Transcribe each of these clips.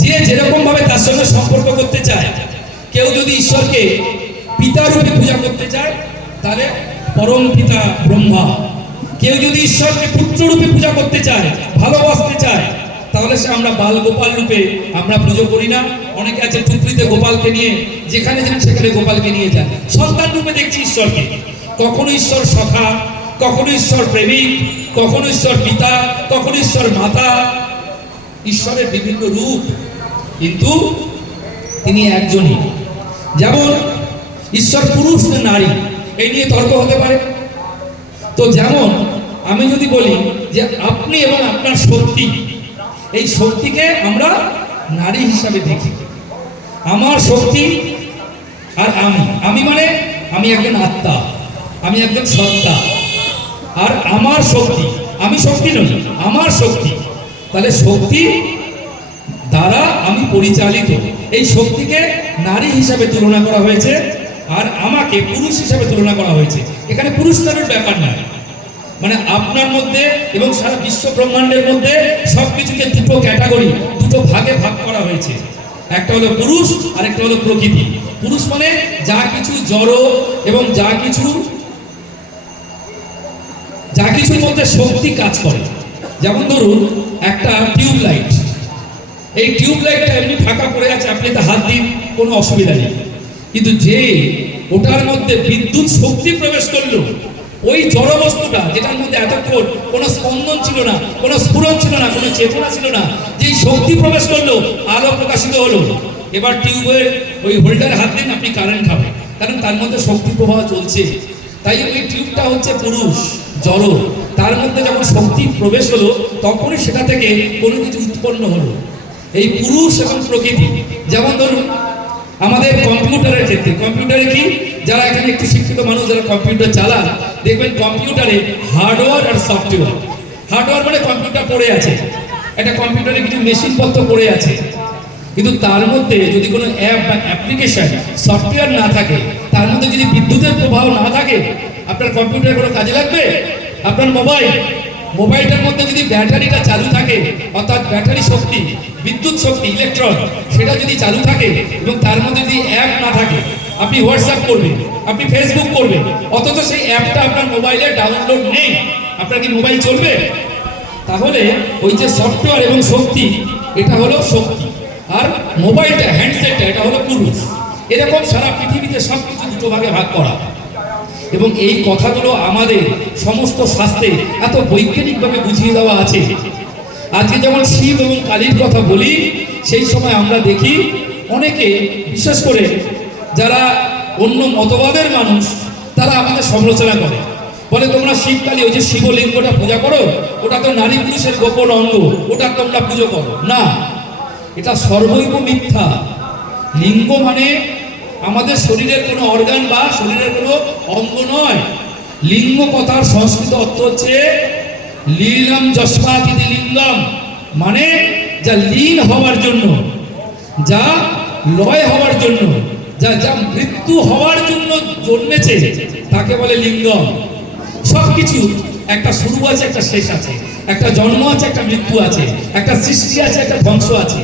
যে যেরকম ভাবে তার সঙ্গে সম্পর্ক করতে চায়। কেউ যদি ঈশ্বরকে পিতা রূপে পূজা করতে চায় তাহলে পরম পিতা ব্রহ্মা, কেউ যদি ঈশ্বরকে পুত্র রূপে পূজা করতে চায়, ভালোবাসতে চায়, তাহলে সে আমরা বাল গোপাল রূপে আমরা পুজো করি না। অনেকে আছে টুকরিতে গোপালকে নিয়ে যেখানে যান সেখানে গোপালকে নিয়ে যায়। সন্তান রূপে দেখছি ঈশ্বরকে, কখনো ঈশ্বর সখা, কখনো ঈশ্বর প্রেমিক, কখনো ঈশ্বর পিতা, কখনো ঈশ্বর মাতা। ঈশ্বরের বিভিন্ন রূপ, কিন্তু তিনি একজনই। যেমন ঈশ্বর পুরুষ না নারী, এই নিয়ে তর্ক হতে পারে। তো যেমন আমি যদি বলি যে আপনি এবং আপনার শক্তি, এই শক্তিকে আমরা নারী হিসাবে দেখি। আমার শক্তি আর আমি মানে আমি একজন আত্মা, আমি একজন সত্তা। আর আমার শক্তি, আমি শক্তি নই, আমার শক্তি। তাহলে শক্তি দ্বারা আমি পরিচালিত, এই শক্তিকে নারী হিসাবে তুলনা করা হয়েছে, আর আমাকে পুরুষ হিসাবে তুলনা করা হয়েছে। এখানে পুরুষ নারীর ব্যাপার নয়, মানে আপনার মধ্যে এবং সারা বিশ্ব ব্রহ্মাণ্ডের মধ্যে সবকিছুকে দুটো ক্যাটাগরি, দুটো ভাগে ভাগ করা হয়েছে। একটা হলো পুরুষ আর একটা হলো প্রকৃতি। পুরুষ মানে যা কিছু জড় এবং যা কিছুর মধ্যে শক্তি কাজ করে। যেমন ধরুন একটা টিউব লাইট, এই টিউব লাইটটা এমনি ফাঁকা পড়ে আছে, আপনি তো হাত দিন, কোনো অসুবিধা নেই। কিন্তু যে ওটার মধ্যে বিদ্যুৎ শক্তি প্রবেশ করলো, ওই জড় বস্তুটা যেটার মধ্যে এতক্ষণ কোনো স্পন্দন ছিল না, কোনো স্ফুরণ ছিল না, কোনো চেতনা ছিল না, যেই শক্তি প্রবেশ করলো, আলো প্রকাশিত হলো। এবার টিউবের ওই হোল্ডারে হাত দিন, আপনি কারেন্ট খাবেন, কারণ তার মধ্যে শক্তি প্রবাহ চলছে। তাই ওই টিউবটা হচ্ছে পুরুষ, জড়। তার মধ্যে যখন শক্তি প্রবেশ হলো, তখনই সেটা থেকে কোনো কিছু উৎপন্ন হলো। এই পুরুষ এবং প্রকৃতি। যেমন ধরুন আমাদের কম্পিউটারের ক্ষেত্রে, কম্পিউটারে কি, যারা এখানে একটু শিক্ষিত মানুষ যারা কম্পিউটার চালান, দেখবেন কম্পিউটারে হার্ডওয়্যার আর সফটওয়্যার। হার্ডওয়্যার মানে কম্পিউটার পড়ে আছে, একটা কম্পিউটারে কিছু মেশিনপত্র পড়ে আছে, কিন্তু তার মধ্যে যদি কোনো অ্যাপ বা অ্যাপ্লিকেশন সফটওয়্যার না থাকে, তার মধ্যে যদি বিদ্যুতের প্রবাহ না থাকে, আপনার কম্পিউটার কোনো কাজে লাগবে? আপনার মোবাইলটার মধ্যে যদি ব্যাটারিটা চালু থাকে, অর্থাৎ ব্যাটারি শক্তি, বিদ্যুৎ শক্তি, ইলেকট্রন, সেটা যদি চালু থাকে এবং তার মধ্যে যদি অ্যাপ না থাকে, আপনি হোয়াটসঅ্যাপ করবেন, আপনি ফেসবুক করবেন, অথচ সেই অ্যাপটা আপনার মোবাইলে ডাউনলোড নেই, আপনার কি মোবাইল চলবে? তাহলে ওই যে সফটওয়্যার এবং শক্তি, এটা হলো শক্তি, আর মোবাইলটা, হ্যান্ডসেটটা, এটা হলো পুরুষ। এরকম সারা পৃথিবীতে সব কিছু দুটো ভাগে ভাগ করা। এবং এই কথাগুলো আমাদের সমস্ত শাস্ত্রে এত বৈজ্ঞানিকভাবে বুঝিয়ে দেওয়া আছে। আজকে যেমন শিব এবং কালীর কথা বলি, সেই সময় আমরা দেখি অনেকে, বিশেষ করে যারা অন্য মতবাদের মানুষ, তারা আমাদের সমালোচনা করে, বলে তোমরা শিব কালী, ওই যে শিবলিঙ্গটা পূজা করো, ওটা তো নারী পুরুষের গোপন অঙ্গ, ওটা তোমরা পুজো করো না। এটা সর্বৈব মিথ্যা। লিঙ্গ মানে আমাদের শরীরের কোনো অর্গান বা শরীরের কোনো অঙ্গ নয়। লিঙ্গ কথার সংস্কৃত অর্থ হচ্ছে লীলম যস্মাৎ ইতি লিঙ্গম, মানে যা লীন হওয়ার জন্য, যা লয় হওয়ার জন্য, যা মৃত্যু হওয়ার জন্য জন্মেছে, তাকে বলে লিঙ্গম। সবকিছু একটা শুরু আছে, একটা শেষ আছে, একটা জন্ম আছে, একটা মৃত্যু আছে, একটা সৃষ্টি আছে, একটা ধ্বংস আছে।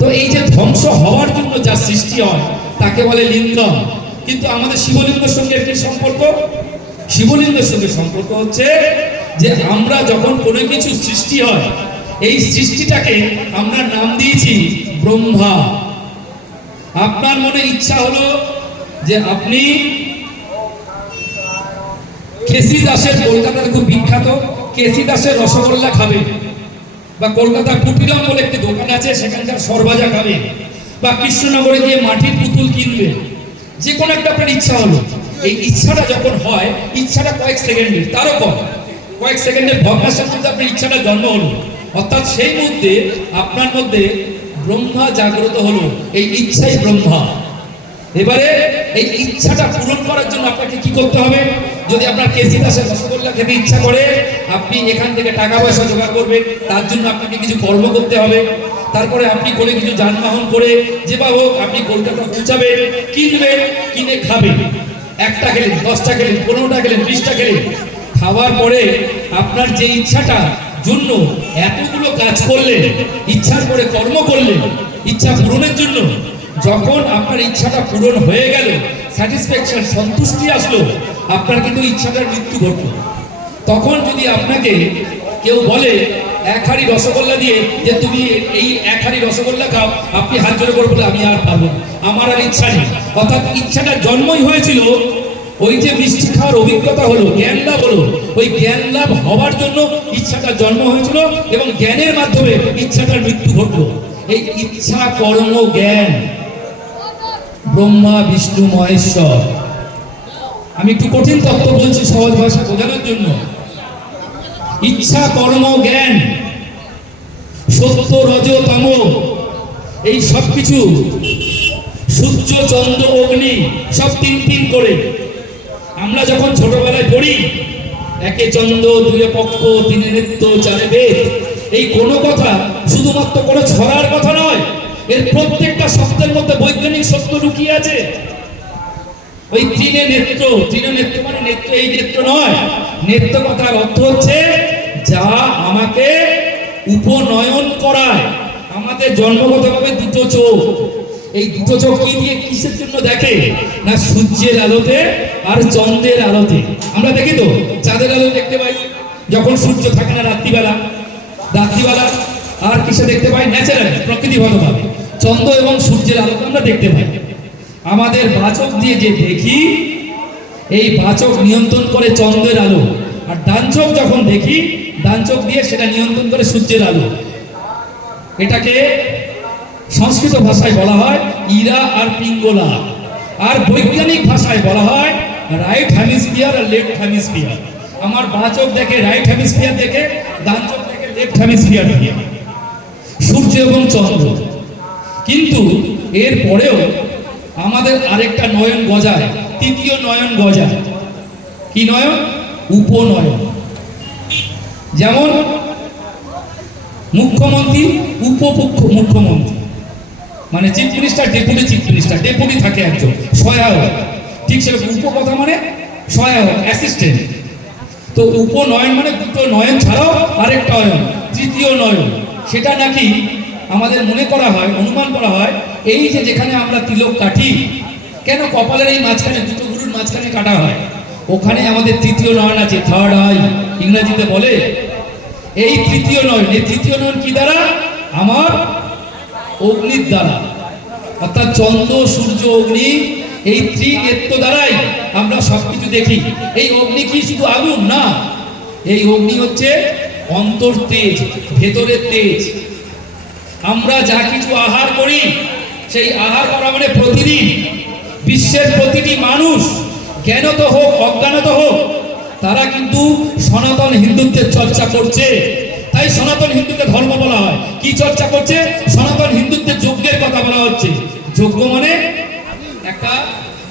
তো এই যে ধ্বংস হওয়ার জন্য যা সৃষ্টি হয়, তাকে বলে লিঙ্গম। কিন্তু আমাদের শিবলিঙ্গের সঙ্গে কি সম্পর্ক? শিবলিঙ্গের সঙ্গে সম্পর্ক হচ্ছে যে আমরা যখন কোনো কিছু সৃষ্টি হয়, এই সৃষ্টিটাকে আমরা নাম দিয়েছি ব্রহ্মা। আপনার মনে ইচ্ছা হলো যে আপনি কেসি দাসের, কলকাতার খুব বিখ্যাত কেসি দাসের রসগোল্লা খাবেন, বা কলকাতার কুটিলাম বলে একটি দোকান আছে, সেখানকার সরভাজা খাবেন, বা কৃষ্ণনগরে গিয়ে মাটির পুতুল কিনবেন, যে কোনো একটা আপনার ইচ্ছা হলো। এই ইচ্ছাটা যখন হয়, ইচ্ছাটা কয়েক সেকেন্ডের, তারও কম, কয়েক সেকেন্ডের ভগ্নাংশের মধ্যে আপনার ইচ্ছাটা জন্ম হলো, অর্থাৎ সেই মধ্যে আপনার মধ্যে ব্রহ্মা জাগ্রত হলো। এই ইচ্ছাই ব্রহ্মা। এবারে এই ইচ্ছাটা পূরণ করার জন্য আপনাকে কি করতে হবে? যদি আপনার কেসি দাসের রসগোল্লা খেতে ইচ্ছা করে, আপনি এখান থেকে টাকা পয়সা জোগাড় করবেন, তার জন্য আপনাকে কিছু কর্ম করতে হবে। তারপরে আপনি করে কিছু যানবাহন করে যেভাবে হোক আপনি কলকাতা পৌঁছাবেন, কিনবেন, কিনে খাবেন। একটা খেলেন, 10টা খেলেন, 15টা খেলেন, 20টা খেলেন, খাওয়ার পরে আপনার যে ইচ্ছাটা জন্য এতগুলো কাজ করলেন, ইচ্ছার করে কর্ম করলেন ইচ্ছা পূরণের জন্য। যখন আপনার ইচ্ছাটা পূরণ হয়ে গেল, স্যাটিসফ্যাকশন, সন্তুষ্টি আসলো, আপনার কিন্তু ইচ্ছাটার মৃত্যু ঘটলো। তখন যদি আপনাকে কেউ বলে এক হাঁড়ি রসগোল্লা দিয়ে যে তুমি এই এক হাঁড়ি রসগোল্লা খাও, আপনি হাত জোড়ে করে বলে আমি আর পারবো না, আমার আর ইচ্ছা নেই। অর্থাৎ ইচ্ছাটা জন্মই হয়েছিল, ওই যে মিষ্টি খাওয়ার অভিজ্ঞতা হলো, জ্ঞান লাভ হলো, ওই জ্ঞান লাভ হওয়ার জন্য ইচ্ছাটা জন্ম হয়েছিল এবং জ্ঞানের মাধ্যমে ইচ্ছাটার মৃত্যু ঘটলো। এই ইচ্ছা কর্ম জ্ঞান, ব্রহ্মা বিষ্ণু মহেশ্বর। আমি একটু কঠিন তত্ত্ব বলছি সহজ ভাষা বোঝানোর জন্য। ইচ্ছা কর্ম জ্ঞান, সত্য রজ তম, এই সব কিছু সূর্য চন্দ্র অগ্নি সব তিন তিন করে। আমরা যখন ছোটবেলায় পড়ি, একে চন্দ্র দুয়ে পক্ষ তিনে নেত্র চারে বেদ, এই কোনো কথা শুধুমাত্র কোনো ছড়ার কথা নয়, এর প্রত্যেকটা শব্দের মধ্যে বৈজ্ঞানিক সত্য লুকিয়ে আছে। ওই তিনে নেত্র, তিনে নেত্র মানে নেত্র এই নেত্র নয়, নেত্র কথার অর্থ হচ্ছে যা আমাকে উপনয়ন করায়। আমাদের জন্মগতভাবে দুটো চোখ, এই দুটো চোখ কি দিয়ে কিসের জন্য দেখে না সূর্যের আলোতে আর চন্দ্রের আলোতে। আমরা দেখি তো চাঁদের আলো দেখতে পাই যখন সূর্য থাকে না রাত্রিবেলা, রাত্রিবেলা আর কিসে দেখতে পাই ন্যাচারালি প্রকৃতিগতভাবে চন্দ্র এবং সূর্যের আলোকে আমরা দেখতে পাই। আমাদের বাচক দিয়ে যে দেখি, এই বাচক নিয়ন্ত্রণ করে চন্দ্রের আলো, আর ডান চোখ যখন দেখি, ডান চোখ দিয়ে সেটা নিয়ন্ত্রণ করে সূর্যের আলো। এটাকে সংস্কৃত ভাষায় বলা হয় ইরা আর পিঙ্গলা, আর বৈজ্ঞানিক ভাষায় বলা হয় রাইট হেমিস্ফিয়ার আর লেফট হেমিস্ফিয়ার। আমার বাঁ চোখ দেখে রাইট হেমিস্ফিয়ার দেখে, ডান চোখ দেখে লেফট হেমিস্ফিয়ার দেখে, সূর্য এবং চন্দ্র। কিন্তু এর পরেও আমাদের আরেকটা নয়ন গজায়, তৃতীয় নয়ন গজায়। কি নয়ন? উপনয়ন। যেমন মুখ্যমন্ত্রী, মুখ্যমন্ত্রী মানে chief minister, deputy chief minister, deputy থাকে একজন সহায়ক, ঠিক সেরকম উপকথা মানে সহায়ক, অ্যাসিস্ট্যান্ট। তো উপনয়ন মানে দুটো নয়ন ছাড়াও আরেকটা নয়ন, তৃতীয় নয়ন। সেটা নাকি আমাদের মনে করা হয়, অনুমান করা হয়, এই যে যেখানে আমরা তিলক কাটি, কেন কপালের এই মাঝখানে দুটো গুরুর মাঝখানে কাটা হয়, ওখানে আমাদের তৃতীয় নয়ন আছে, থার্ড আই ইংরেজিতে বলে। এই তৃতীয় নয়ন, এই তৃতীয় নয়ন কি দ্বারা? আমার অগ্নির দ্বারা, অর্থাৎ চন্দ্র সূর্য অগ্নি, এই ত্রিনেত্র দ্বারাই আমরা সবকিছু দেখি। এই অগ্নি কি শুধু আগুন না, এই অগ্নি হচ্ছে অন্তর তেজ, ভেতরের তেজ। আমরা যা কিছু আহার করি, সেই আহার করা মানে প্রতিদিন বিশ্বের প্রতিটি মানুষ, জ্ঞানত হোক অজ্ঞানত হোক, তারা কিন্তু সনাতন হিন্দুত্বের চর্চা করছে। তাই সনাতন হিন্দুকে ধর্ম বলা হয়। কি চর্চা করছে? সনাতন হিন্দুত্বের যজ্ঞের কথা বলা হচ্ছে। যজ্ঞ মানে একটা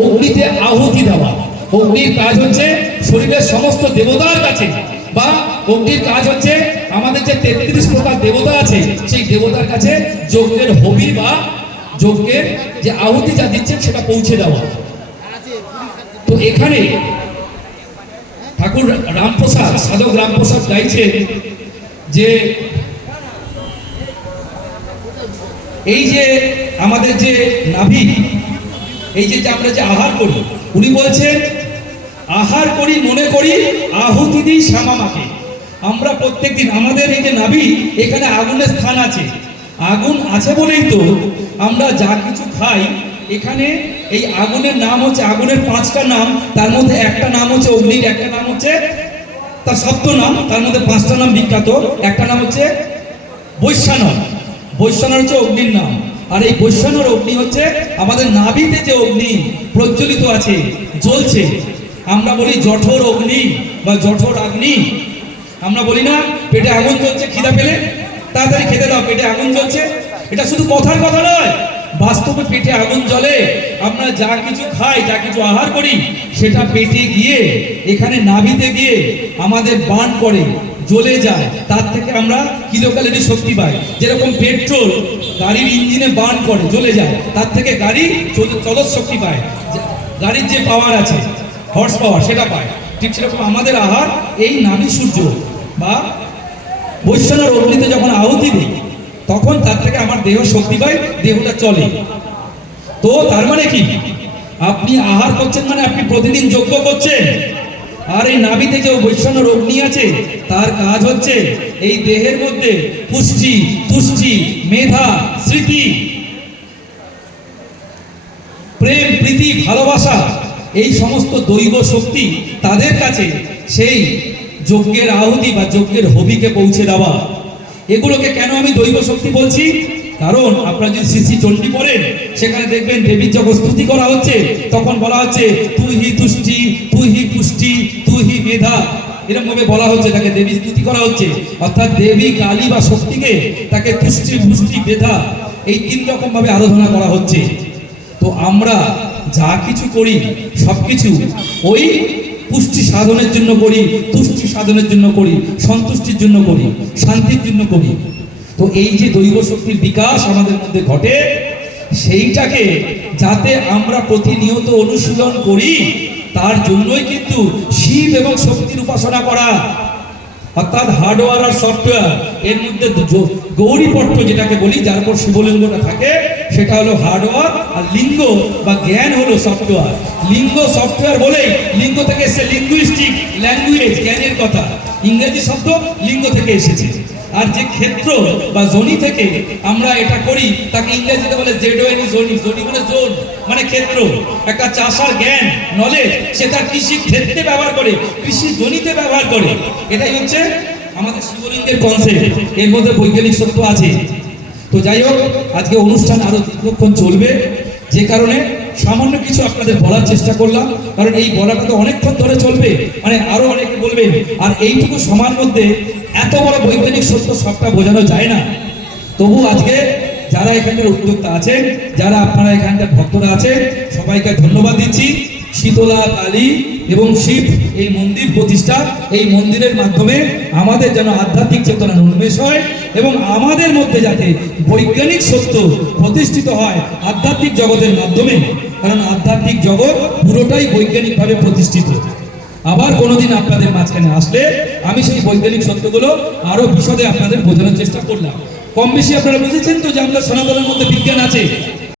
অগ্নিতে আহুতি দেওয়া। অগ্নির কাজ হচ্ছে শরীরের সমস্ত দেবতার কাছে, বা অগ্নির কাজ হচ্ছে আমাদের যে 33 প্রকার দেবতা আছে, সেই দেবতার কাছে যজ্ঞের হবি বা যজ্ঞের যে আহুতি যা দিচ্ছেন সেটা পৌঁছে দেওয়া। তো এখানে ঠাকুর রামপ্রসাদ, সাধক রামপ্রসাদ গাইছে যে এই যে আমাদের যে নাভি, এই যে আমরা যে আহার করি, উনি বলছেন আহার করি মনে করি আহুতি দিই শ্যামামাকে। আমরা প্রত্যেকদিন আমাদের এই যে নাভি, এখানে আগুনের স্থান আছে, আগুন আছে বলেই তো আমরা যা কিছু খাই, এখানে এই আগুনের নাম হচ্ছে, আগুনের 5টা নাম, তার মধ্যে একটা নাম হচ্ছে অগ্নির, একটা নাম হচ্ছে তার সপ্ত নাম, তার মধ্যে 5টা নাম বিখ্যাত। একটা নাম হচ্ছে বৈশ্বানর, বৈশ্বানর হচ্ছে অগ্নির নাম। আর এই বৈশ্বানর অগ্নি হচ্ছে আমাদের নাভিতে যে অগ্নি প্রজ্বলিত আছে, জ্বলছে। আমরা বলি জঠর অগ্নি বা জঠর আগ্নি। আমরা বলি না পেটে আগুন জ্বলছে, খিদা পেলে তাড়াতাড়ি খেতে দাও, পেটে আগুন জ্বলছে। এটা শুধু কথার কথা নয়, বাস্তবে পেটে আগুন জ্বলে। আমরা যা কিছু খাই, যা কিছু আহার করি, সেটা পেটে গিয়ে এখানে নাভিতে গিয়ে আমাদের বার্ন করে, জ্বলে যায়। তার থেকে আমরা কিলোক্যালোরি শক্তি পাই। যেরকম পেট্রোল গাড়ির ইঞ্জিনে বার্ন করে, জ্বলে যায়, তার থেকে গাড়ি চলৎ শক্তি পায়, গাড়ির যে পাওয়ার আছে, হর্স পাওয়ার, সেটা পায়। ঠিক সেরকম আমাদের আহার এই নাভি সূর্য বা বৈষ্ণব অগ্নিতে যখন আহুতি দিই তখন তার থেকে আমার দেহ শক্তি পায়, দেহটা চলে। তো তার মানে কি, আপনি আহার করছেন মানে আপনি প্রতিদিন যজ্ঞ করছেন। আর এই নাভিতে যে বৈষ্ণব অগ্নি আছে তার কাজ হচ্ছে এই দেহের মধ্যে পুষ্টি, তুষ্টি, মেধা, স্মৃতি, প্রেম, প্রীতি, ভালোবাসা, এই সমস্ত দৈব শক্তি তাদের কাছে সেই যজ্ঞের আহুতি বা যজ্ঞের হবিকে পৌঁছে দেওয়া। এগুলোকে কেন আমি দৈব শক্তি বলছি? কারণ আপনারা যদি শ্রী শ্রী চণ্ডী পড়েন সেখানে দেখবেন দেবীর যখন স্তুতি করা হচ্ছে তখন বলা হচ্ছে তুই হি তুষ্টি, তুই হি পুষ্টি, তুই হি মেধা, এরকম ভাবে বলা হচ্ছে, তাকে দেবী স্তুতি করা হচ্ছে। অর্থাৎ দেবী কালী বা শক্তিকে তাকে তুষ্টি, পুষ্টি, মেধা এই তিন রকম ভাবে আরাধনা করা হচ্ছে। তো আমরা যা কিছু করি সব কিছু ওই পুষ্টি সাধনের জন্য করি, তুষ্টি সাধনের জন্য করি, সন্তুষ্টির জন্য করি, শান্তির জন্য করি। তো এই যে দৈব শক্তির বিকাশ আমাদের মধ্যে ঘটে, সেইটাকে যাতে আমরা প্রতিনিয়ত অনুশীলন করি, তার জন্যই কিন্তু শিব এবং শক্তির উপাসনা করা। অর্থাৎ হার্ডওয়্যার আর সফটওয়্যার, এর মধ্যে গৌরীপট্ট যেটাকে বলি, যার পর শিবলিঙ্গটা থাকে, সেটা হলো হার্ডওয়্যার, আর লিঙ্গ বা জ্ঞান হলো সফটওয়্যার। লিঙ্গ সফটওয়্যার বলেই লিঙ্গ থেকে এসেছে লিঙ্গুইস্টিক, ল্যাঙ্গুয়েজ, জ্ঞানের কথা। ইংরেজি শব্দ লিঙ্গ থেকে এসেছে। আর যে ক্ষেত্র বা জনি থেকে আমরা এটা করি তাকে ইংরেজিতে বলে জেডওয়েনি জনি। জনি মানে জোন, মানে ক্ষেত্র। একটা চাষার জ্ঞান, নলেজ, সে তার কৃষি ক্ষেত্রে ব্যবহার করে, কৃষি জনিতে ব্যবহার করে। এটাই হচ্ছে আমাদের শিবলিঙ্গের কনসেপ্ট। এর মধ্যে বৈজ্ঞানিক সত্য আছে। তো যাই হোক, আজকে অনুষ্ঠান আরো দীর্ঘক্ষণ চলবে, যে কারণে সামান্য কিছু আপনাদের বলার চেষ্টা করলাম। কারণ এই বলাটা তো অনেকক্ষণ ধরে চলবে, মানে আরো অনেকে বলবেন। আর এইটুকু সময়ের মধ্যে এত বড় বৈজ্ঞানিক সত্য সবটা বোঝানো যায় না। তবু আজকে যারা এখানকার উদ্যোক্তা আছেন, যারা আপনারা এখানকার ভক্তরা আছেন, সবাইকে ধন্যবাদ দিচ্ছি। শীতলা কালী এবং শিব এই মন্দির প্রতিষ্ঠা, এই মন্দিরের মাধ্যমে আমাদের যেন আধ্যাত্মিক চেতনা উন্মেষ হয় এবং আমাদের মধ্যে যাতে বৈজ্ঞানিক সত্য প্রতিষ্ঠিত হয় আধ্যাত্মিক জগতের মাধ্যমে। কারণ আধ্যাত্মিক জগৎ পুরোটাই বৈজ্ঞানিকভাবে প্রতিষ্ঠিত। আবার কোনোদিন আপনাদের মাঝখানে আসলে আমি সেই বৈজ্ঞানিক সত্যগুলো আরো বিশদে আপনাদের বোঝানোর চেষ্টা করলাম। কম বেশি আপনারা বুঝেছেন তো যে আমাদের সনাতনের মধ্যে বিজ্ঞান আছে।